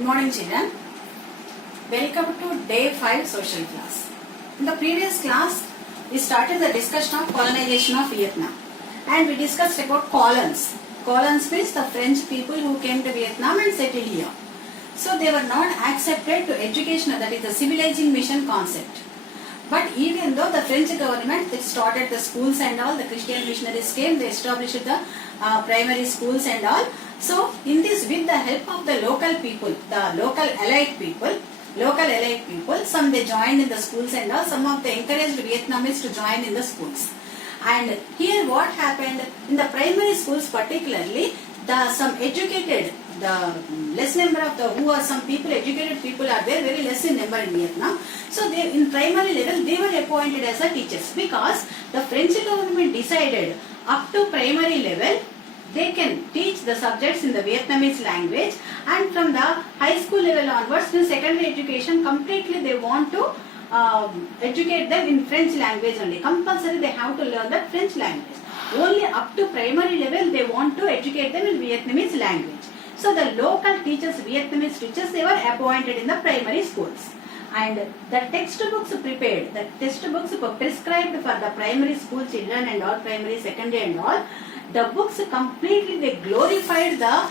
Good morning, children. Welcome to day 5 social class. In the previous class, we started the discussion of colonization of Vietnam, and we discussed about colons. Colons means the French people who came to Vietnam and settled here. So they were not accepted to education, that is the civilizing mission concept. But even though the French government started the schools and all, the Christian missionaries came, they established the primary schools and all. So in this, with the help of the local people, the local elite people, some they joined in the schools and all, some of the encouraged Vietnamese to join in the schools. And here what happened, in the primary schools particularly, some educated, the less number of some people, educated people are there, very less in number in Vietnam. So they, in primary level, they were appointed as the teachers, because the French government decided up to primary level, they can teach the subjects in the Vietnamese language, and from the high school level onwards to secondary education, completely they want to educate them in French language only. Compulsory they have to learn the French language. Only up to primary level they want to educate them in Vietnamese language. So the local teachers, Vietnamese teachers, they were appointed in the primary schools. And the textbooks prepared, the textbooks prescribed for the primary school children and all, primary, secondary and all, the books completely, they glorified the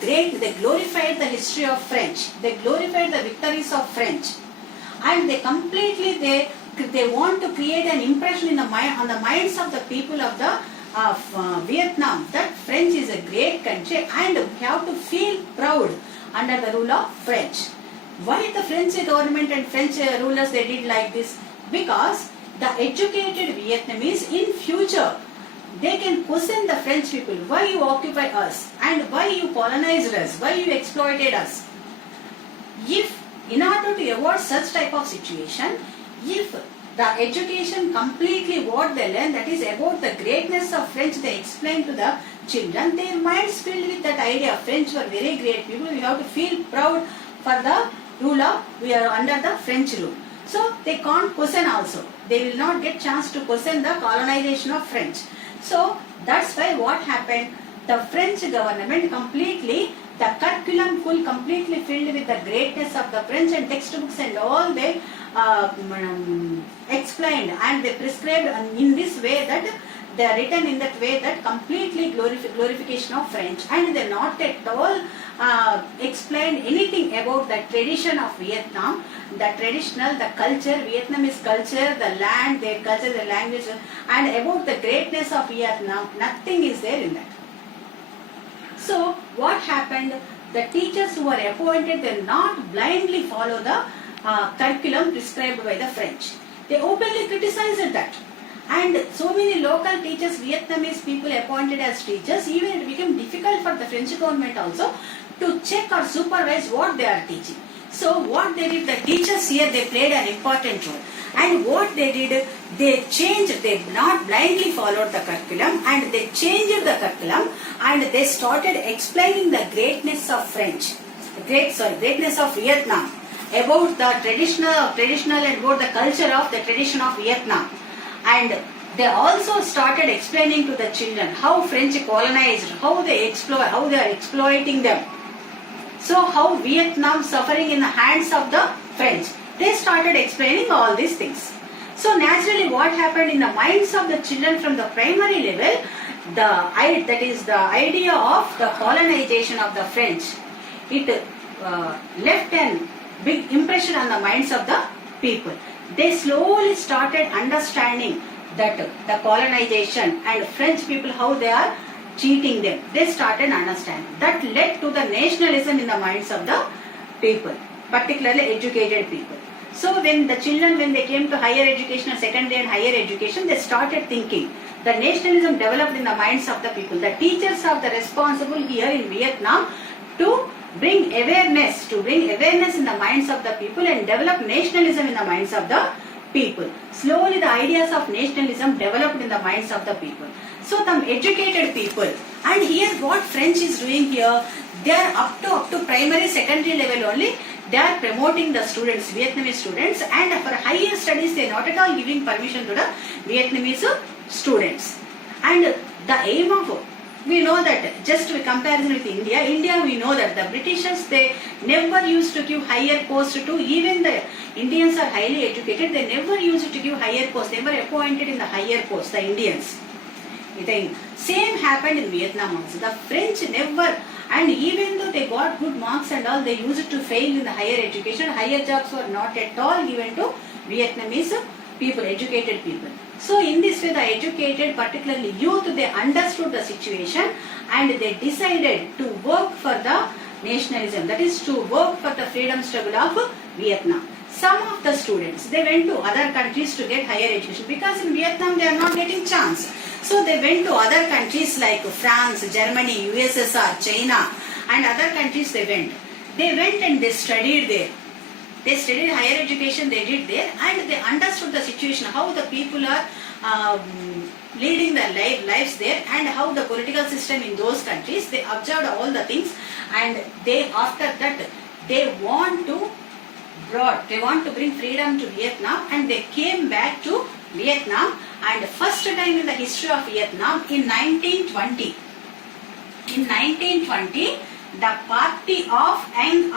they glorified the history of French, they glorified the victories of French, and they completely, they want to create an impression in the mind, on the minds of the people of the Vietnam, that French is a great country and we have to feel proud under the rule of French. Why the French government and French rulers they did like this? Because the educated Vietnamese in future, they can question the French people, why you occupy us and why you colonized us, why you exploited us. If in order to avoid such type of situation, if the education completely what they learn, that is about the greatness of French, they explain to the children, their minds filled with that idea, French were very great people, we have to feel proud for the rule of, we are under the French rule. So they can't question also, they will not get chance to question the colonization of French. So that's why what happened, the French government completely, the curriculum full completely filled with the greatness of the French, and textbooks and all they explained and they prescribed in this way, that they are written in that way, that completely glorification of French, and they not at all explained anything about the tradition of Vietnam, the traditional, the culture, Vietnamese culture, the land, their culture, the language, and about the greatness of Vietnam, nothing is there in that. So what happened, the teachers who were appointed, they not blindly follow the curriculum prescribed by the French. They openly criticized that. And so many local teachers, Vietnamese people appointed as teachers, even it became difficult for the French government also to check or supervise what they are teaching. So what they did, the teachers here, they played an important role. And what they did, they changed, they not blindly followed the curriculum, and they changed the curriculum, and they started explaining the greatness of French, greatness of Vietnam, about the traditional and about the culture of the tradition of Vietnam. And they also started explaining to the children how French colonized, how they are exploiting them. So how Vietnam suffering in the hands of the French. They started explaining all these things. So naturally what happened in the minds of the children from the primary level, that is the idea of the colonization of the French, it left a big impression on the minds of the people. They slowly started understanding that the colonization and French people, how they are cheating them. They started understanding. That led to the nationalism in the minds of the people, particularly educated people. So when the children, when they came to higher education, secondary and higher education, they started thinking. The nationalism developed in the minds of the people. The teachers are the responsible here in Vietnam to bring awareness in the minds of the people and develop nationalism in the minds of the people. Slowly the ideas of nationalism developed in the minds of the people. So some educated people, and here what French is doing here, they are up to primary, secondary level only, they are promoting the students, Vietnamese students, and for higher studies they are not at all giving permission to the Vietnamese students. And the aim of we know that just with comparison with India we know that the Britishers, they never used to give higher post to, even the Indians are highly educated, they never used to give higher post, they were appointed in the higher post, the Indians. The same happened in Vietnam also. The French never, and even though they got good marks and all, they used to fail in the higher education. Higher jobs were not at all given to Vietnamese people, educated people. So in this way, the educated, particularly youth, they understood the situation and they decided to work for the nationalism, that is to work for the freedom struggle of Vietnam. Some of the students, they went to other countries to get higher education because in Vietnam they are not getting chance. So they went to other countries like France, Germany, USSR, China and other countries they went. They went and they studied there. They studied higher education, they did there, and they understood the situation, how the people are leading their lives there and how the political system in those countries. They observed all the things, and they, after that, they want to bring freedom to Vietnam, and they came back to Vietnam. And first time in the history of Vietnam, in 1920, the Party of Anh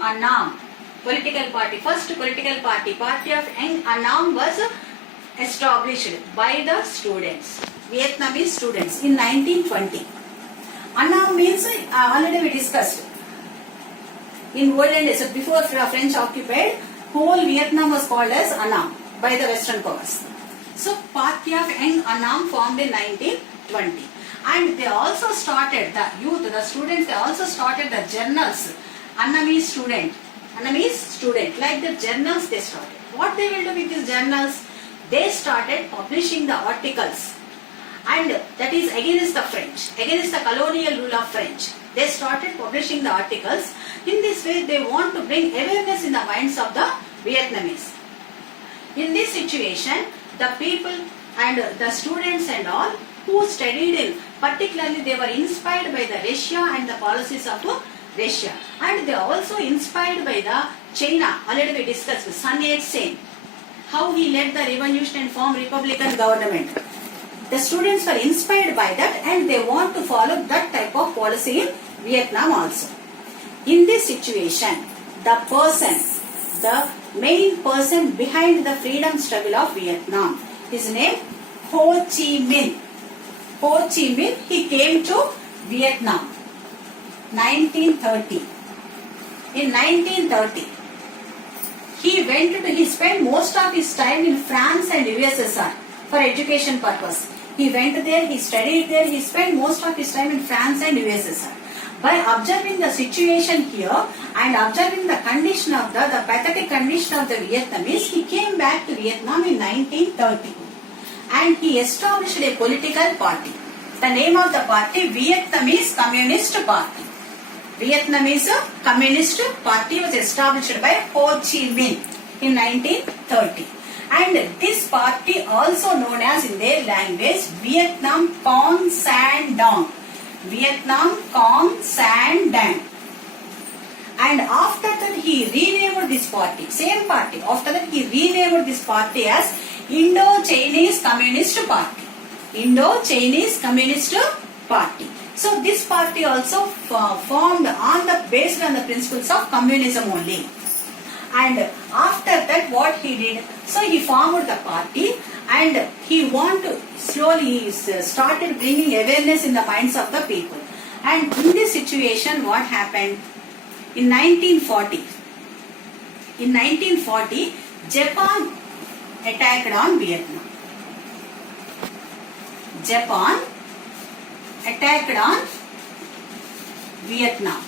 Annam, political party, first political party, Party of Anh Annam was established by the students, Vietnamese students in 1920. Annam means, already we discussed, in olden days, before French occupied, whole Vietnam was called as Annam by the Western powers. So Party of Anh Annam formed in 1920. And they also started, the youth, the students, they also started the journals, Annamese student, like the journals they started. What they will do with these journals? They started publishing the articles, and that is against the French, against the colonial rule of French. They started publishing the articles. In this way, they want to bring awareness in the minds of the Vietnamese. In this situation, the people and the students and all who studied in, particularly they were inspired by the Russia and the policies of Russia, and they are also inspired by the China. Already we discussed Sun Yat-sen, how he led the revolution and formed republican government. The students were inspired by that, and they want to follow that type of policy in Vietnam also. In this situation, the main person behind the freedom struggle of Vietnam, his name Ho Chi Minh. Ho Chi Minh, he came to Vietnam 1930. In 1930, he spent most of his time in France and USSR for education purpose. He went there, he studied there, he spent most of his time in France and USSR. By observing the situation here and observing the condition of the pathetic condition of the Vietnamese, he came back to Vietnam in 1930. And he established a political party. The name of the party, Vietnamese Communist Party. Vietnamese Communist Party was established by Ho Chi Minh in 1930. And this party, also known as in their language, Vietnam Con San Dong. Vietnam Con San Dong. And after that he renamed this party, same party. After that he renamed this party as Indo-Chinese Communist Party. Indo-Chinese Communist Party. So this party also formed based on the principles of communism only. And after that what he did, so he formed the party, and he started bringing awareness in the minds of the people. And in this situation, what happened? In 1940, Japan attacked on Vietnam. Japan attacked on Vietnam.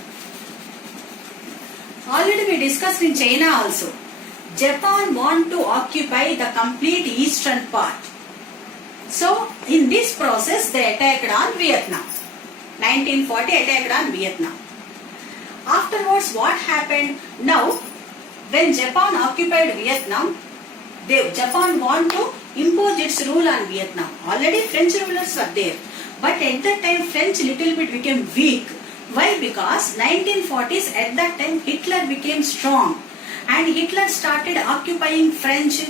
Already we discussed in China also. Japan want to occupy the complete eastern part. So in this process they attacked on Vietnam. 1940 attacked on Vietnam. Afterwards what happened? Now when Japan occupied Vietnam, Japan want to impose its rule on Vietnam. Already French rulers were there. But at that time French little bit became weak. Why? Because 1940s, at that time Hitler became strong, and Hitler started occupying French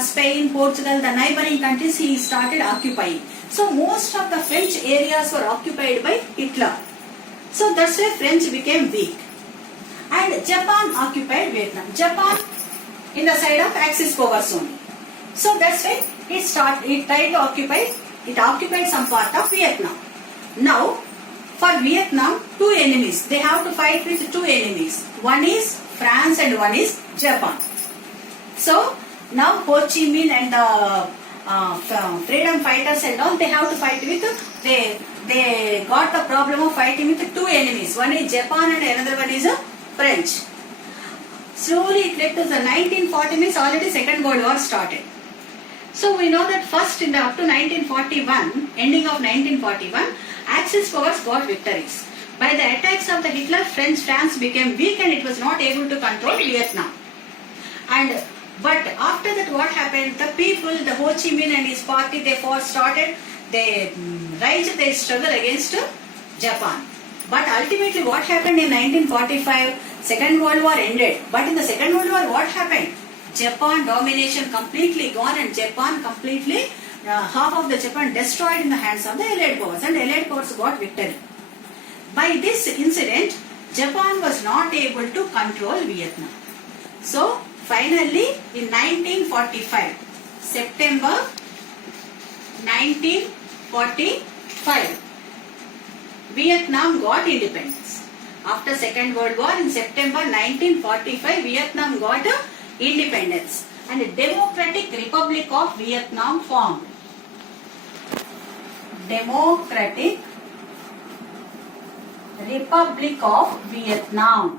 Spain, Portugal, the neighboring countries he started occupying. So most of the French areas were occupied by Hitler. So that's why French became weak. And Japan occupied Vietnam. Japan in the side of Axis powers only. So that's why it occupied some part of Vietnam. Now, for Vietnam, two enemies. They have to fight with two enemies. One is France and one is Japan. So, now Ho Chi Minh and the freedom fighters and all, they have to fight with, they got the problem of fighting with two enemies. One is Japan and another one is French. Slowly it led to the 1940 means already Second World War started. So we know that first in the up to 1941, ending of 1941, Axis powers got victories. By the attacks of the Hitler, France became weak and it was not able to control Vietnam. But after that, what happened? The people, the Ho Chi Minh and his party, they raised their struggle against Japan. But ultimately, what happened in 1945? Second World War ended. But in the Second World War, what happened? Japan domination completely gone and Japan completely, half of the Japan destroyed in the hands of the Allied powers, and Allied powers got victory. By this incident, Japan was not able to control Vietnam. So, finally, in 1945, September 1945, Vietnam got independence. After Second World War, in September 1945, Vietnam got independence and a Democratic Republic of Vietnam formed. Democratic Republic of Vietnam.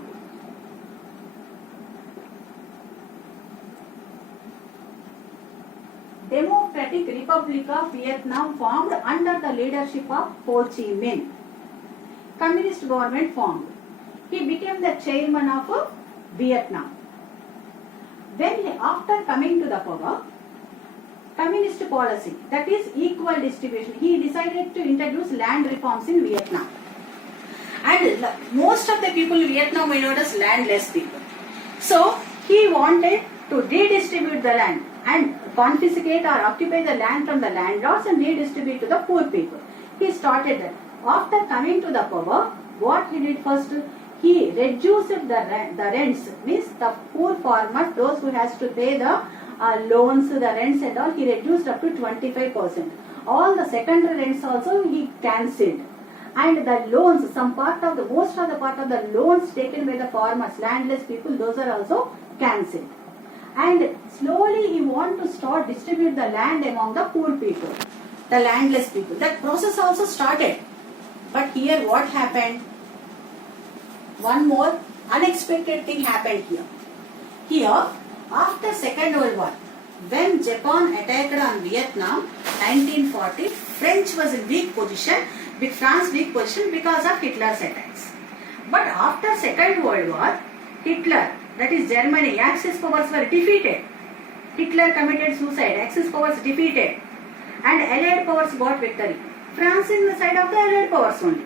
Democratic Republic of Vietnam formed under the leadership of Ho Chi Minh. Communist government formed. He became the chairman of Vietnam. Then after coming to the power, communist policy, that is equal distribution, he decided to introduce land reforms in Vietnam. And most of the people in Vietnam were known as landless people. So he wanted to redistribute the land and confiscate or occupy the land from the landlords and redistribute to the poor people. He started that. After coming to the power, what he did first? He reduced the rents, means the poor farmers, those who has to pay the loans, the rents and all, he reduced up to 25%. All the secondary rents also he cancelled. And the loans, most of the part of the loans taken by the farmers, landless people, those are also cancelled. And slowly he want to start distribute the land among the poor people, the landless people. That process also started. But here what happened? One more unexpected thing happened here. Here, after Second World War, when Japan attacked on Vietnam, 1940, French was in weak position, with France weak position because of Hitler's attacks. But after Second World War, Hitler, that is Germany, Axis powers were defeated. Hitler committed suicide, Axis powers defeated, and Allied powers got victory. France is in the side of the Allied powers only.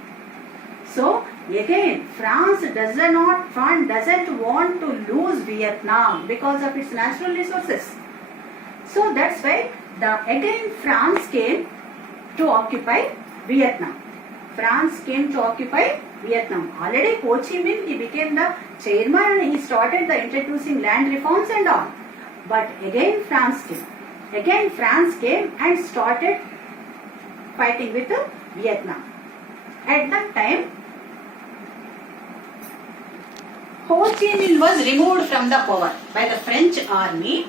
So again, France doesn't want to lose Vietnam because of its natural resources. So that's why again France came to occupy Vietnam. France came to occupy Vietnam. Already Ho Chi Minh, he became the chairman and he started the introducing land reforms and all. But again France came. Again France came and started fighting with Vietnam. At that time, Ho Chi Minh was removed from the power by the French army.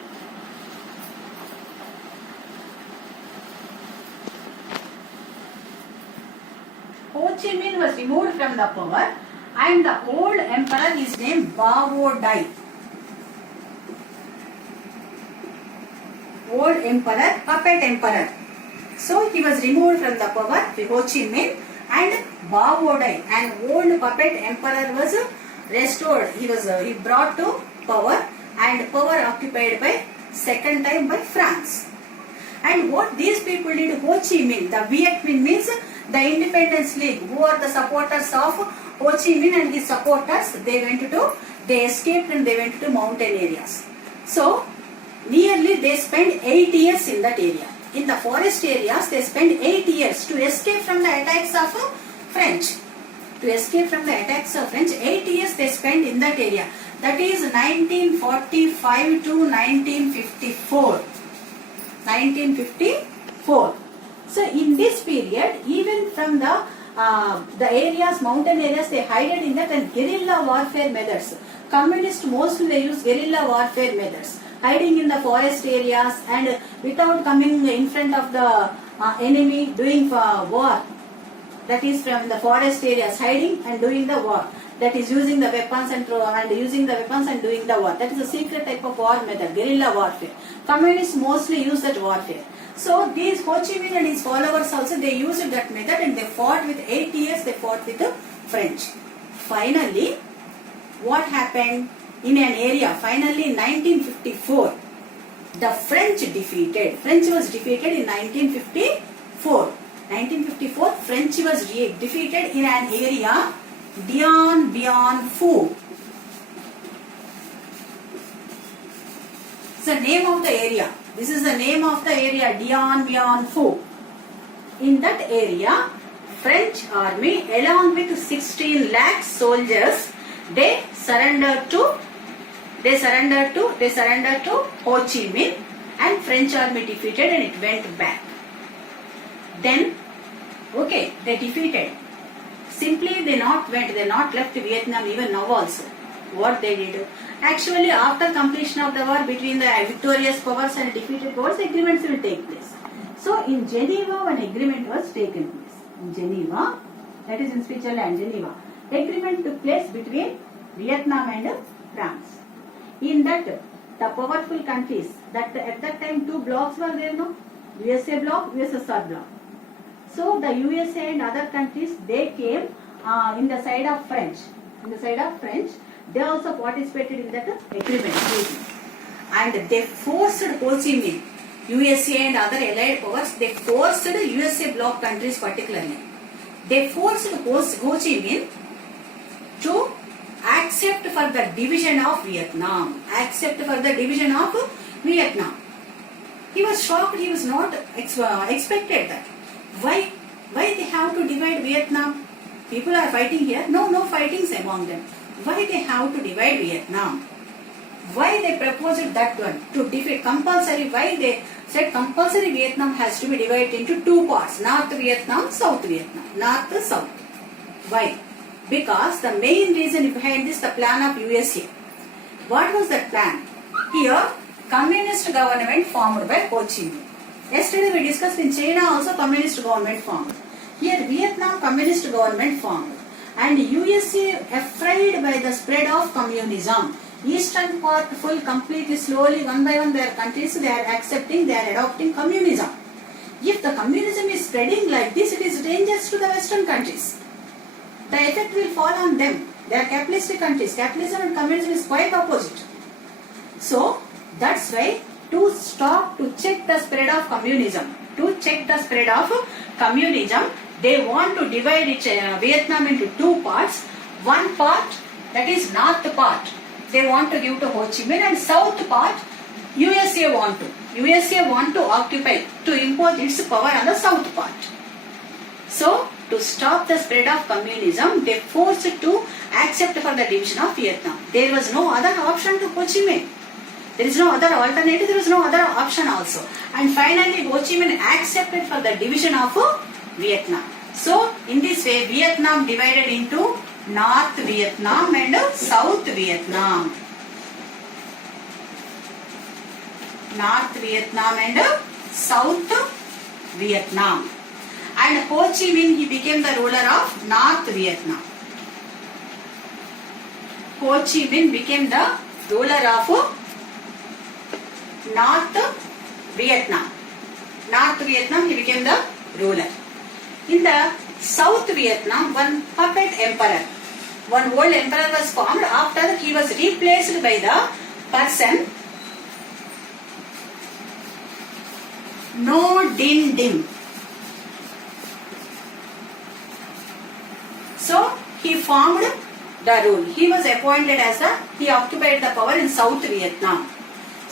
Ho Chi Minh was removed from the power and the old emperor is named Bao Dai. Old emperor, puppet emperor. So he was removed from the power, Ho Chi Minh, and Bao Dai, an old puppet emperor, was restored. He brought to power and power occupied by second time by France. And what these people did, Ho Chi Minh, the Viet Minh means the Independence League, who are the supporters of Ho Chi Minh and his supporters, they escaped and they went to mountain areas. So Nearly they spent 8 years in that area. In the forest areas, they spent 8 years to escape from the attacks of French. To escape from the attacks of French, 8 years they spent in that area. That is 1945 to 1954. 1954. So in this period, even from the areas, mountain areas, they hid in that and guerrilla warfare methods. Communists mostly they use guerrilla warfare methods, hiding in the forest areas and without coming in front of the enemy, doing war. That is from the forest areas, hiding and doing the war. That is using the weapons and using the weapons and doing the war. That is a secret type of war method, guerrilla warfare. Communists mostly use that warfare. So these Ho Chi Minh and his followers also, they used that method and they fought with 8 years, they fought with the French. Finally, what happened in an area? Finally, in 1954, the French defeated. French was defeated in 1954. 1954, French was defeated in an area, Dien Bien Phu. It's the name of the area. This is the name of the area, Dien Bien Phu. In that area, French army along with 16 lakh soldiers, they surrendered to Ho Chi Minh, and French army defeated and it went back. Then, okay, they defeated. Simply they not left Vietnam even now also. What they did? Actually, after completion of the war between the victorious powers and defeated powers, agreements will take place. So in Geneva, an agreement was taken place. In Geneva, that is in Switzerland, Geneva, agreement took place between Vietnam and France. In that, the powerful countries, that at that time 2 blocks were there, no? USA bloc, USSR bloc. So the USA and other countries, they came in the side of French. They also participated in that agreement. And they forced Ho Chi Minh, USA and other allied powers, they forced USA bloc countries particularly. They forced Ho Chi Minh to accept for the division of Vietnam. He was shocked, he was not expected that. Why they have to divide Vietnam? People are fighting here. No fightings among them. Why they have to divide Vietnam? Why they proposed that one? To defeat compulsory. Why they said compulsory Vietnam has to be divided into 2 parts. North Vietnam, South Vietnam. North, South. Why? Because the main reason behind this, the plan of USA. What was that plan? Here, communist government formed by Ho Chi Minh. Yesterday we discussed in China also communist government formed. Here Vietnam communist government formed. And USA afraid by the spread of communism. Eastern part full completely slowly one by one their countries they are accepting, they are adopting communism. If the communism is spreading like this, it is dangerous to the Western countries. The effect will fall on them. They are capitalistic countries. Capitalism and communism is quite opposite. So that's why to check the spread of communism, they want to divide Vietnam into 2 parts. One part, that is north part, they want to give to Ho Chi Minh, and south part, USA want to occupy, to impose its power on the south part. So, to stop the spread of communism, they forced to accept for the division of Vietnam. There was no other option to Ho Chi Minh. There is no other alternative, there is no other option also. And finally, Ho Chi Minh accepted for the division of Vietnam. So, in this way, Vietnam divided into North Vietnam and South Vietnam. North Vietnam and South Vietnam. And Ho Chi Minh, he became the ruler of North Vietnam. Ho Chi Minh became the ruler of North Vietnam. North Vietnam, he became the ruler. In the South Vietnam, one puppet emperor, one old emperor was formed. After that, he was replaced by the person No Dinh Diem. So, he formed the rule. He was appointed he occupied the power in South Vietnam.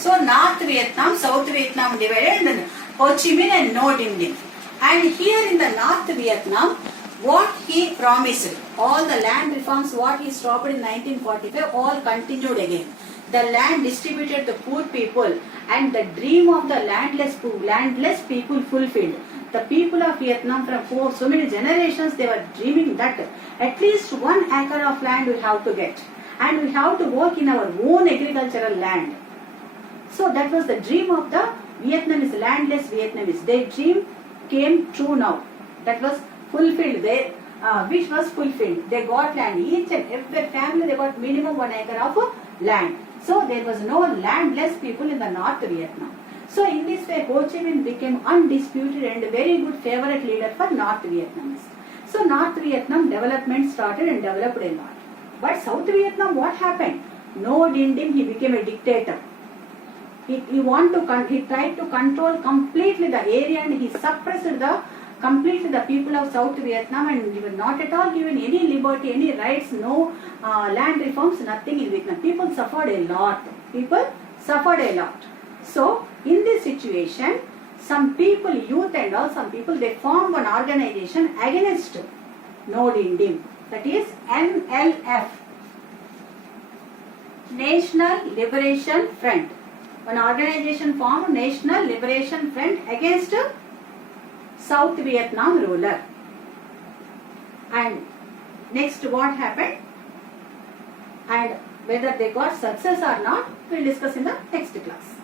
So North Vietnam, South Vietnam divided, and Ho Chi Minh and No Dinh Dinh. And here in the North Vietnam, what he promised, all the land reforms, what he stopped in 1945, all continued again. The land distributed to poor people, and the dream of the landless people fulfilled. The people of Vietnam from so many generations, they were dreaming that at least 1 acre of land we have to get, and we have to work in our own agricultural land. So that was the dream of the Vietnamese, landless Vietnamese. Their dream came true now. That was fulfilled. Their wish was fulfilled. They got land. Each and every family, they got minimum 1 acre of land. So there was no landless people in the North Vietnam. So in this way, Ho Chi Minh became undisputed and very good favorite leader for North Vietnamese. So North Vietnam development started and developed a lot. But South Vietnam, what happened? No Dinh Dinh, he became a dictator. He tried to control completely the area, and he suppressed completely the people of South Vietnam, and he was not at all given any liberty, any rights, no land reforms, nothing in Vietnam. People suffered a lot. So in this situation, some people, youth and all, some people, they formed an organization against No Dinh Dinh. That is NLF, National Liberation Front. An organization formed, National Liberation Front, against South Vietnam ruler. And next, what happened and whether they got success or not, we'll discuss in the next class.